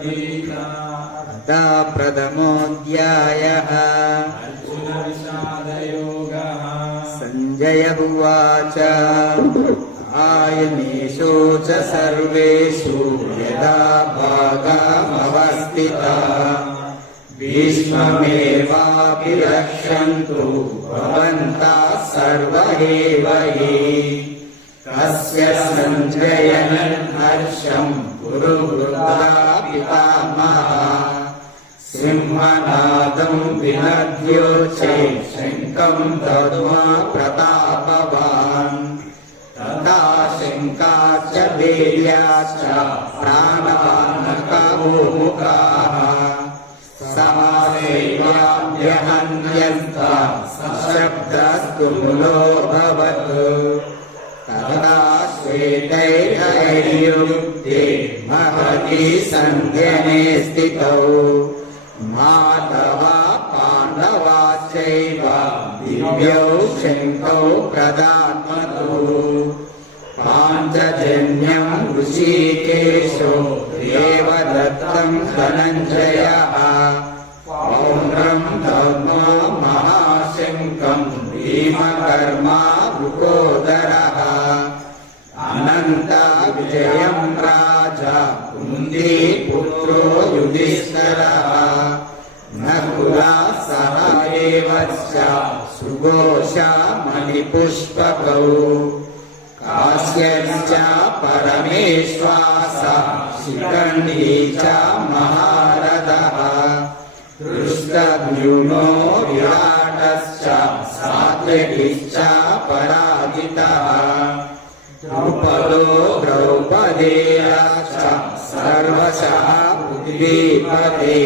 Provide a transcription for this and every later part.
अथा प्रथमोऽध्यायः। संजय उवाच आयनेषु च सर्वेषु यदा भागमवस्थिताः भीष्ममेवापि रक्षन्तु भवन्तः सर्व एव हि। तस्य सञ्जयन् हर्षम् कुरुवृद्धा पितामहः सिंहनादम् विनद्योच्चे शङ्खम् दद्ध्वा प्रतापवान्। तथा शङ्खाश्च वीर्याश्च प्राणानकमुखाः समासेव्याभ्यहन्यन्ता सशब्दस्तुमुलोऽभवत्। तदा श्वेतैर्हयैर्युक्ते महति सन्ध्यने स्थितौ माधवा पाण्डवाश्चैव दिव्यौ शङ्खौ प्रदात्मतु। पाञ्चजन्यम् ऋषिकेशो देवदत्तम् धनञ्जयः पौण्ड्रम् दद्ध्वा महाशङ्खम् भीमकर्मा वृकोदरः। अनन्ता विजयम् राजा कुन्तीपुत्रो युधिष्ठिरः। नकुला सहदेवश्च सुघोषा मणिपुष्पकौ। काश्यश्च परमेश्वासः शिखण्डी च महारथः। धृष्टद्युम्नो विराटश्च सात्यकिश्च पराजितः। द्रुपदो द्रौपदेयश्च सर्वशः पृथ्वीपते।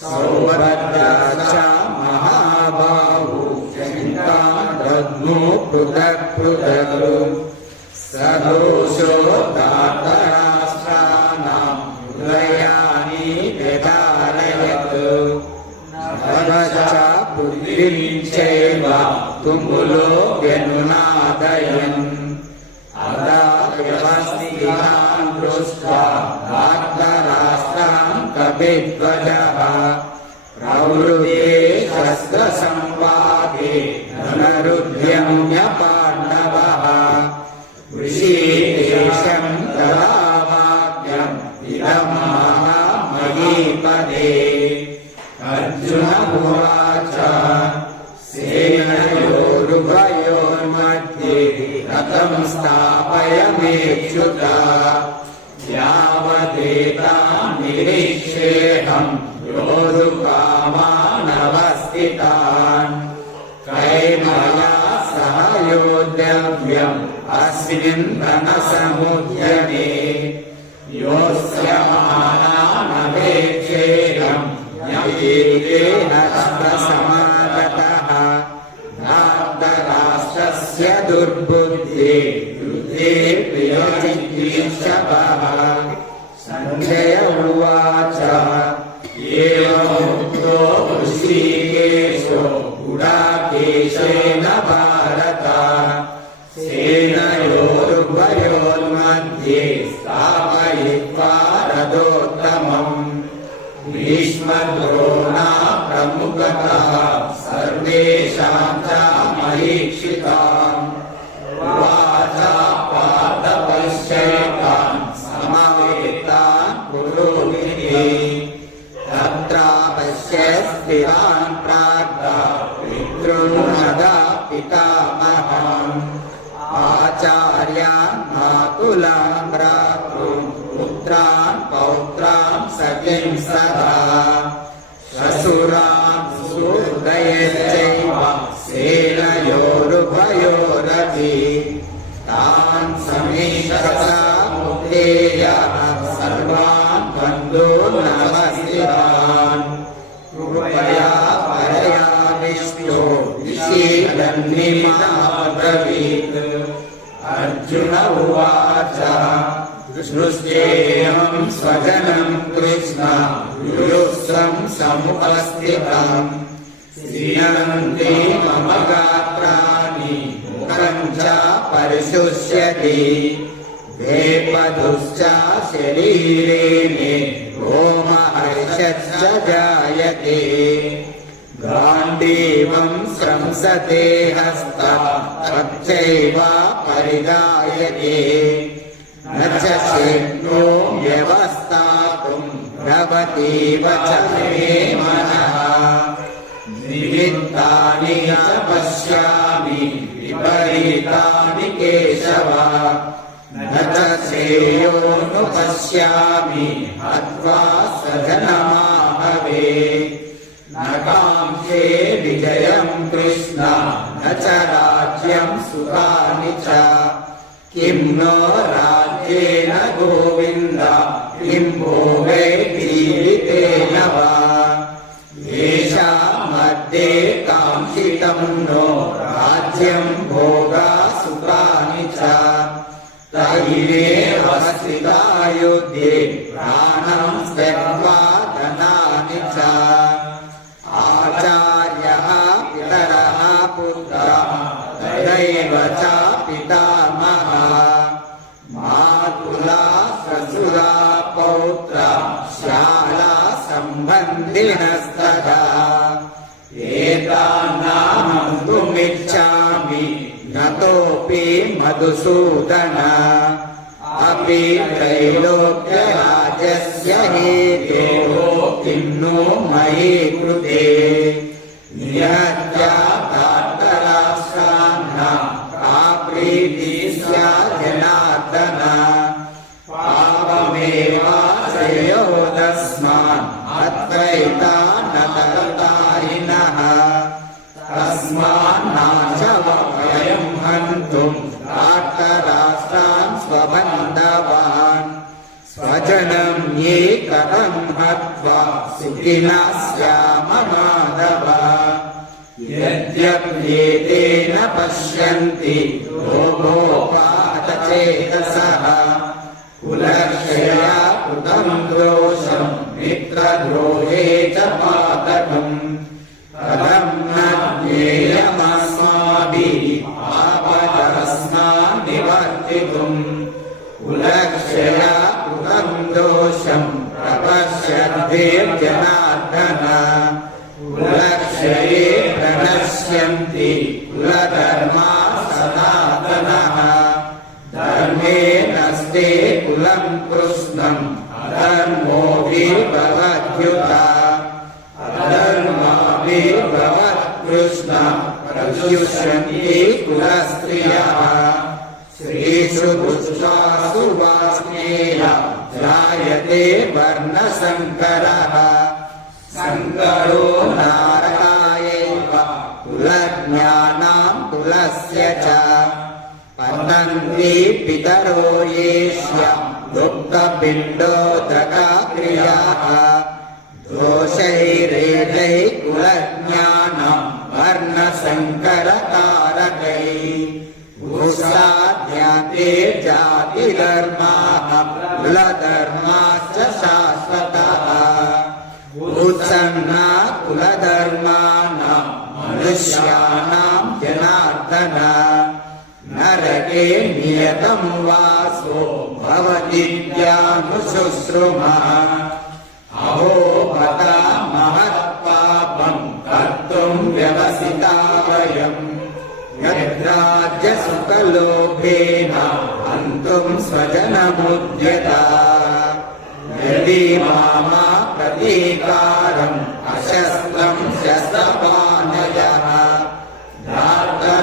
सौभद्रश्च महाबाहु शङ्खान् दद्मुः पृथक् पृथक्। सदोषो धार्तराष्ट्राणाम् हृदयानि व्यधारयत्। नभश्च पृथ्वीं चैव तुमुलो व्यनुनादयन्। अदा व्यवस्थितान् दृष्ट्वा धार्तराष्ट्रान् कपिध्वजः प्रवृत्ते शस्त्रसंवादे धनुरुद्यम्य पाण्डवः। ऋषिकेशं तदा वाक्यम् इदमाह महीपते। अर्जुन उवाच सेनयोरुभयोर्मध्ये रथं स्थापयाम्यच्युत। यावदेतान् निरीक्ष्येऽहं योद्धुकामानवस्थितान्। कैर्मया सह योद्धव्यम् अस्मिन् रणसमुद्यमे। योत्स्यमानानपेक्षेऽहं यमेतेन समागतः। धार्तराष्ट्रस्य दुर्बुद्धे युद्धे प्रियचिकीर्षवः। संजय उवाच एवमुक्तो ऋषिकेशो गुडाकेशेन भारत। सेनयोरुभयोर्मध्ये स्थापयित्वा रथोत्तमम्। भीष्मद्रोणा प्रमुखतः सर्वेषां च महीक्षिताम्। उवाच पार्थ पश्यैतान् समवेतान् कुरुनिधि। तत्र पश्य स्थितान् प्रार्थ पितॄन्नदा पितामहान्। आचार्यान् मातुलान् भ्रातॄन् पुत्रान् पौत्रान् सखीं सदा। श्वशुरान् सुहृदयश्चैव सेनयोरुभयोरपि। तान् समीक्षसा मुक्तेयः सर्वान् बन्धून् नमस्कृतान्। कृपया परयाविष्टो विषीदन्निमाब्रवीत्। अर्जुन उवाच दृष्टेऽहं स्वजनं कृष्ण युयुत्सं समुपस्थितम्। श्रीयन्ते मम गात्राणि मुखं च परिशुष्यति। वेपदुश्च शरीरे मे रोमहर्षश्च जायते गाण्डीवं स्रंसते हस्तच्चैव परिधायते न च शक्नो व्यवस्थातुं भवतीव च मे मनः निमित्तानि च पश्यामि विपरीतानि केशव न च श्रेयोनुपश्यामि हत्वा स्वजनमाहवे न काङ्क्षे विजयं कृष्ण न च राज्यं सुखानि च किं नो राज्येन गोविन्द किं भोगैर्जीवितेन वा येषामद्ये काङ्क्षितं नो राज्यं भोगा सुखानि च तैरेव स्थिता युद्धे प्राणं त्यक्त्वा धनानि च आचार्यः पितरः पुत्रः तदैव च पितामहः मातुला ससुरा पौत्रा शाला सम्बन्धिनस्तथा एतान्नाहन्तुमिच्छामि नतोऽपि मधुसूदन अपि त्रैलोक्यराज्यस्य हेतोः किं नो मयि कृते निहत्य धार्तराष्ट्रान् का प्रीतिः स्यात् जनार्दन पापमेवाश्रयो तस्मात् अत्रैतानतरतारिणः तस्मान्नाशवयं हन्तुं धार्तराष्ट्रान् स्वबन्धवान् स्वजनं ये कथं हत्वा सुखिनः स्याम माधव यद्यप्येतेन पश्यन्ति लोभोपातचेतसः कुलक्षया कृतं दोषं मित्रद्रोहे च पातकम् कथं न ज्ञेयमस्माभिः आपदस्मान् निवर्तितुम् कुलक्षया कृतं दोषं प्रपश्यद्भिर्जनार्दन कुलक्षये प्रणश्यन्ति कुलधर्माः सनातनः धर्मे नस्ते कुलं कृष्णम् अधर्मोऽभिर्भवत्युत अधर्माभिर्भवत् कृष्ण प्रत्युष्यन्ति कुलस्त्रियः स्त्रीषु दुष्टासु वास्नेय जायते वर्णसङ्करः सङ्करो नारकायैव कुलज्ञानां कुलस्य च पतन्ति पितरो येष्य दुःखपिण्डोदकक्रियाः दोषैरेतैः कुलज्ञानं वर्णसङ्करकारकैः भूसाध्यान्ते जातिधर्माः कुलधर्माश्च शाश्वतः उत्सन्ना कुलधर्माणां मनुष्याणां जनार्दन नरके नियतं वासो भवतीत्यानुशुश्रुमः अहो बता महत्पापं कर्तुं व्यवसिता वयम् यद्राज्यसुखलोभेन हन्तुं स्वजनमुद्यता यदि मामा प्रतीकारम् अशस्त्रं शस्त्रपाणयः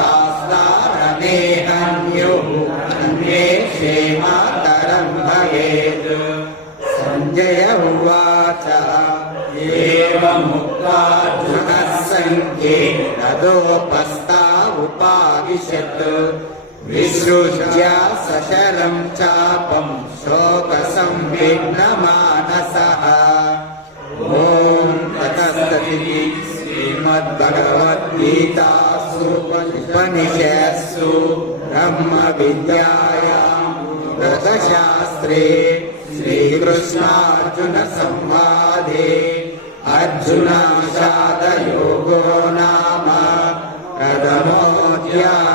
धार्तराष्ट्रारणे हन्युः अन्ये क्षेमातरं भवेत् सञ्जय उवाच एवमुक्त्वा सङ्ख्ये रथोपस्तावुपाविशत् विसृज्य सशरं चापं शोकसंविघ्नमानसः ॐ ततस्सदिति श्रीमद्भगवद्गीतासु उपनिषत्सु ब्रह्मविद्यायां योगशास्त्रे श्रीकृष्णार्जुनसंवादे अर्जुनविषादयोगो नाम प्रथमोऽध्यायः।